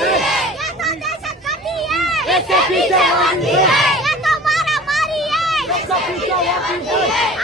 है, ये तो दहशतगर्दी है, इसके पीछे वादी है, ये तो मारा मारी है, इसके पीछे वादी है।